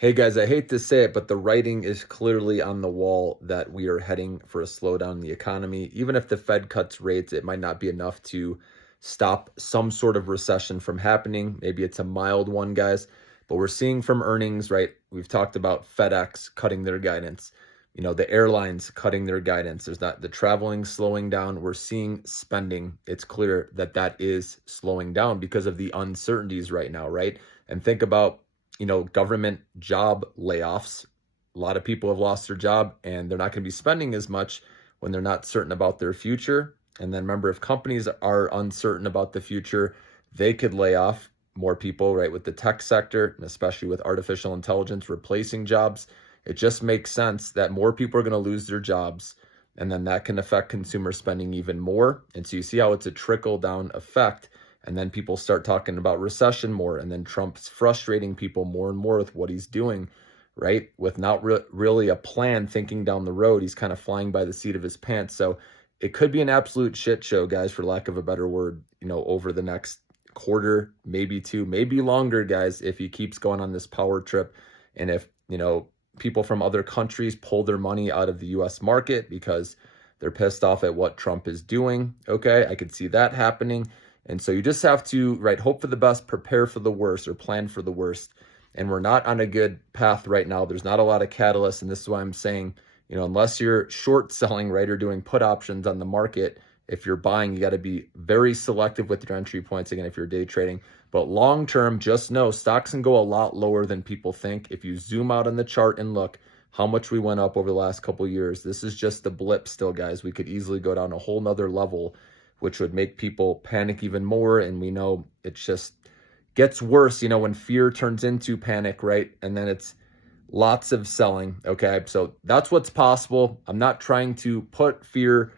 Hey guys, I hate to say it, but the writing is clearly on the wall that we are heading for a slowdown in the economy. Even if the Fed cuts rates, it might not be enough to stop some sort of recession from happening. Maybe it's a mild one, guys, but we're seeing from earnings, right? We've talked about FedEx cutting their guidance, the airlines cutting their guidance. There's not the traveling slowing down. We're seeing spending. It's clear that that is slowing down because of the uncertainties right now, right? And think about government job layoffs. A lot of people have lost their job and they're not going to be spending as much when they're not certain about their future. And then remember, if companies are uncertain about the future, they could lay off more people, right? With the tech sector, and especially with artificial intelligence replacing jobs, it just makes sense that more people are going to lose their jobs. And then that can affect consumer spending even more. And so you see how it's a trickle down effect. And then people start talking about recession more. And then Trump's frustrating people more and more with what he's doing, right? With not really a plan thinking down the road. He's kind of flying by the seat of his pants. So it could be an absolute shit show, guys, for lack of a better word, over the next quarter, maybe two, maybe longer, guys, if he keeps going on this power trip. And if, people from other countries pull their money out of the US market because they're pissed off at what Trump is doing. Okay, I could see that happening. And so you just have to, right, hope for the best, prepare for the worst, or plan for the worst. And we're not on a good path right now. There's not a lot of catalysts. And this is why I'm saying, unless you're short selling, right, or doing put options on the market, if you're buying, you got to be very selective with your entry points, again, if you're day trading. But long term, just know stocks can go a lot lower than people think. If you zoom out on the chart and look how much we went up over the last couple of years, this is just a blip still, guys. We could easily go down a whole nother level, which would make people panic even more. And we know it just gets worse, when fear turns into panic, right? And then it's lots of selling. Okay. So that's what's possible. I'm not trying to put fear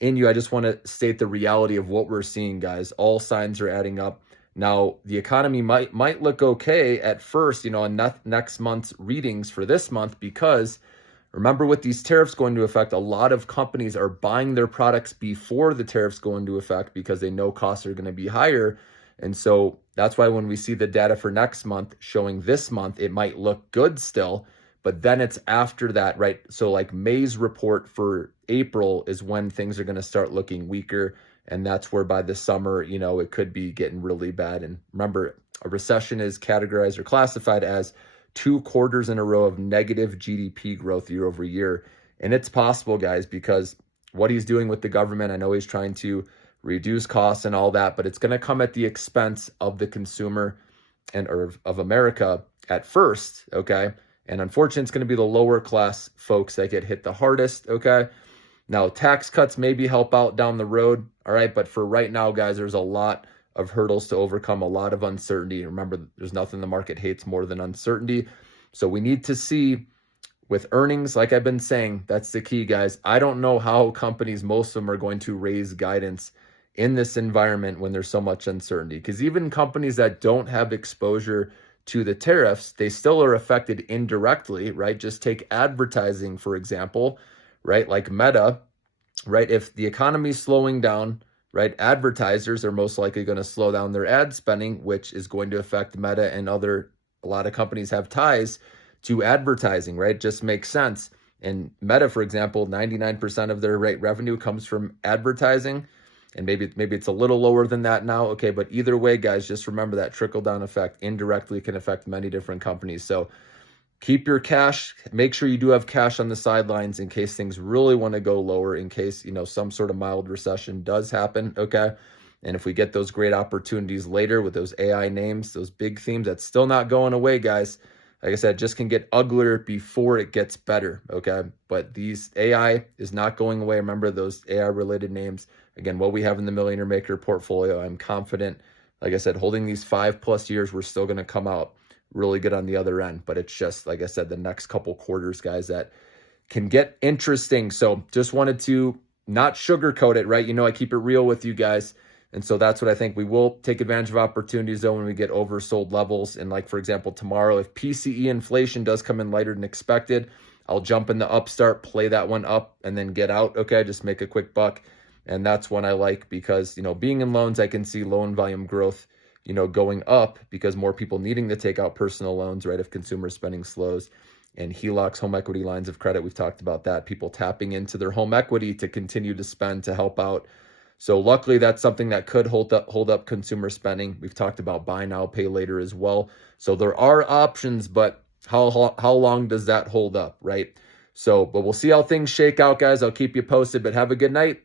in you. I just want to state the reality of what we're seeing, guys. All signs are adding up. Now, the economy might look okay at first, on next month's readings for this month, because remember, with these tariffs going into effect, a lot of companies are buying their products before the tariffs go into effect because they know costs are going to be higher. And so that's why when we see the data for next month showing this month, it might look good still, but then it's after that, right? So like May's report for April is when things are going to start looking weaker. And that's where by the summer, it could be getting really bad. And remember, a recession is categorized or classified as 2 quarters in a row of negative GDP growth year over year. And it's possible, guys, because what he's doing with the government, I know he's trying to reduce costs and all that, but it's going to come at the expense of the consumer or of America at first, okay? And unfortunately, it's going to be the lower class folks that get hit the hardest, okay? Now, tax cuts maybe help out down the road, all right? But for right now, guys, there's a lot of hurdles to overcome, a lot of uncertainty. Remember, there's nothing the market hates more than uncertainty. So we need to see with earnings, like I've been saying, that's the key, guys. I don't know how companies, most of them, are going to raise guidance in this environment when there's so much uncertainty. Because even companies that don't have exposure to the tariffs, they still are affected indirectly, right? Just take advertising, for example, right? Like Meta, right? If the economy is slowing down, right, advertisers are most likely going to slow down their ad spending, which is going to affect Meta and a lot of companies have ties to advertising, right? Just makes sense. And Meta, for example, 99% of their revenue comes from advertising. And maybe it's a little lower than that now. Okay, but either way, guys, just remember that trickle down effect indirectly can affect many different companies. So keep your cash. Make sure you do have cash on the sidelines in case things really want to go lower, in case, some sort of mild recession does happen, okay? And if we get those great opportunities later with those AI names, those big themes, that's still not going away, guys. Like I said, just can get uglier before it gets better, okay? But these AI is not going away. Remember those AI-related names. Again, what we have in the Millionaire Maker portfolio, I'm confident, like I said, holding these 5+ years, we're still going to come out really good on the other end. But it's just, like I said, the next couple quarters, guys, that can get interesting. So just wanted to not sugarcoat it, right? I keep it real with you guys. And so that's what I think. We will take advantage of opportunities, though, when we get oversold levels. And like, for example, tomorrow, if PCE inflation does come in lighter than expected, I'll jump in the upstart, play that one up, and then get out, okay? Just make a quick buck. And that's one I like because, being in loans, I can see loan volume growth, going up because more people needing to take out personal loans, right? If consumer spending slows. And HELOCs, home equity lines of credit, we've talked about that. People tapping into their home equity to continue to spend to help out. So luckily, that's something that could hold up consumer spending. We've talked about buy now, pay later as well. So there are options, but how long does that hold up, right? So, but we'll see how things shake out, guys. I'll keep you posted, but have a good night.